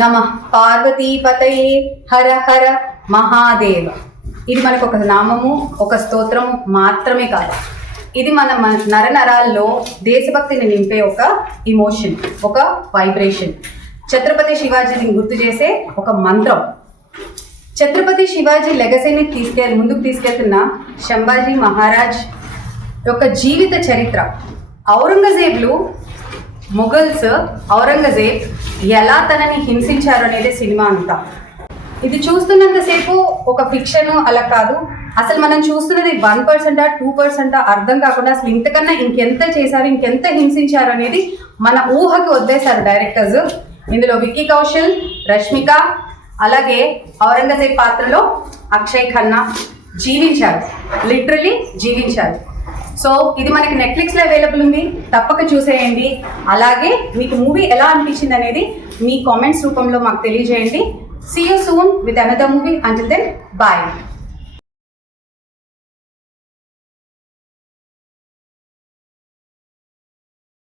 నమః పార్వతీపతయే హర హర మహాదేవ. ఇది మనకు ఒక నామము, ఒక స్తోత్రము మాత్రమే కాదు. ఇది మన నరనరాల్లో దేశభక్తిని నింపే ఒక ఇమోషన్, ఒక వైబ్రేషన్. ఛత్రపతి శివాజీని గుర్తు చేసే ఒక మంత్రం. ఛత్రపతి శివాజీ లెగసీని ముందుకు తీసుకెళ్తున్న సంభాజీ మహారాజ్ యొక్క జీవిత చరిత్ర. ఔరంగజేబ్లు, మొఘల్స్, ఔరంగజేబ్ ఎలా తనని హింసించారు అనేది సినిమా అంతా. ఇది చూస్తున్నంతసేపు ఒక ఫిక్షన్ అలా కాదు, అసలు మనం చూస్తున్నది 1%, 2% అర్థం కాకుండా అసలు ఇంతకన్నా ఇంకెంత చేశారు, ఇంకెంత హింసించారు అనేది మన ఊహకి వదిలేశారు డైరెక్టర్స్. ఇందులో విక్కీ కౌశల్, రష్మిక, అలాగే ఔరంగజేబ్ పాత్రలో అక్షయ్ ఖన్నా జీవించారు, లిటరలీ జీవించారు. సో ఇది మనకి నెట్ఫ్లిక్స్లో అవైలబుల్ ఉంది, తప్పక చూసేయండి. అలాగే మీకు మూవీ ఎలా అనిపించింది అనేది మీ కామెంట్స్ రూపంలో మాకు తెలియజేయండి. See you soon with another movie. Until then, bye.